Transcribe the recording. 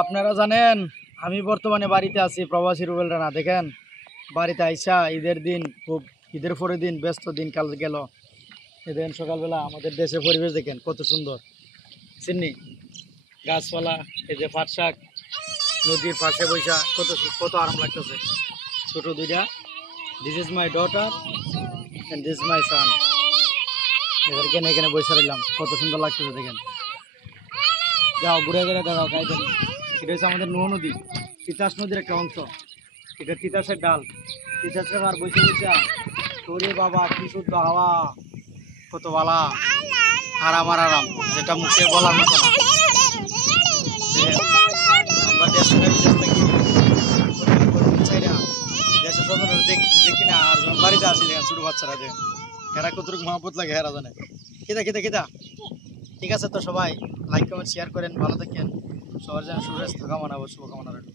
আপনারা জানেন আমি বর্তমানে বাড়িতে আছি, প্রবাসী রুবেল রানা। দেখেন বাড়িতে আইসা ঈদের দিন, খুব ঈদের পরের দিন, ব্যস্ত দিন কাল গেল। এদিন সকালবেলা আমাদের দেশের পরিবেশ দেখেন কত সুন্দর, চিন্নি গাছপালা, এই যে পাট শাক, নদীর পাশে বৈশা কত কত আরাম লাগতেছে। ছোট দুইটা, this is my daughter and this is my son. এদেরকে এখানে বসে রইলাম, কত সুন্দর লাগতেছে দেখেন। যাও ঘুরে ঘুরে দাঁড়াও গাইতে। এটা হচ্ছে আমাদের নুয়া নদী, তিতাস নদীর একটা অংশ। এটা তিতাসের ডাল, তিতাসের আর বসে বসে তোরে বাবা কি শুদ্ধ হাওয়া, কত বালা, আরাম আর আরাম, যেটা মুখে বলার মতো না। আমরা দেশ থাকি, দেশের স্বতন্ত্র দেখি না, আর যখন বাড়িতে আসি দেখেন ছোটো বাচ্চারা যে হেরা কতটুকু মহাপত লাগে হেরা জানে। কিতা কিতা কিতা। ঠিক আছে, তো সবাই লাইক কমেন্ট শেয়ার করেন, ভালো থাকেন, সবার যেন সুরেশ থাকা মানাবো, শুভকামনা রইল।